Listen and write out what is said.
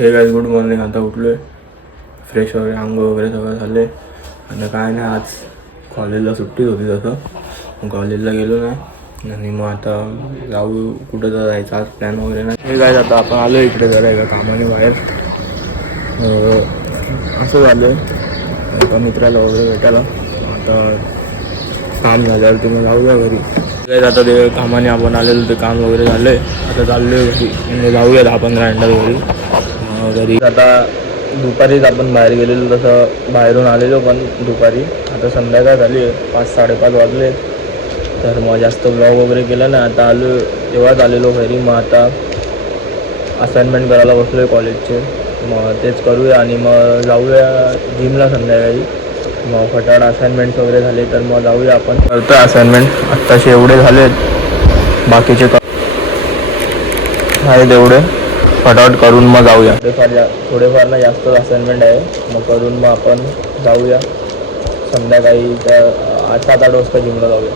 हे guys good morning. आता उठलो आहे, फ्रेश वगैरे, आंघोळ वगैरे सगळं झाले. आणि काय नाही, आज कॉलेजला सुट्टीच होती तसं, मग कॉलेजला गेलो नाही. आणि मग आता जाऊ कुठं जायचं आज प्लॅन वगैरे नाही. हे गाईज आता आपण आलो इकडे जरा एका कामाने बाहेर. असं झालं आहे एका मित्राला वगैरे भेटायला. आता काम झाल्यावरती मग जाऊया घरी. गाईज आता ते कामाने आपण आलेलो, ते काम वगैरे झालं आहे. आता चाललो आहे घरी, म्हणजे जाऊया 10-15 मिनिटात घरी. आता दुपारीच आपण बाहेर गेलेलो, तसं बाहेरून आलेलो पण दुपारी. आता संध्याकाळ झाली आहे, 5-5:30 वाजले. तर मग जास्त ब्लॉग वगैरे केलं नाही. आता आलो तेव्हाच आलेलो घरी. मग आता असाइनमेंट करायला बसलो आहे कॉलेजचे, मग तेच करूया आणि मग जाऊया जिमला संध्याकाळी. मग फटाफट असाइनमेंट्स वगैरे झाले तर मग जाऊया आपण. करतो असाइनमेंट, आत्ताचे एवढे झालेत, बाकीचे आहेत एवढे फटाफट करून मग जाऊया. थोडेफार ना जास्त असाइनमेंट आहे, मग करून मग आपण जाऊया संध्याकाळी. 7-8 वाजता जिमला जाऊया.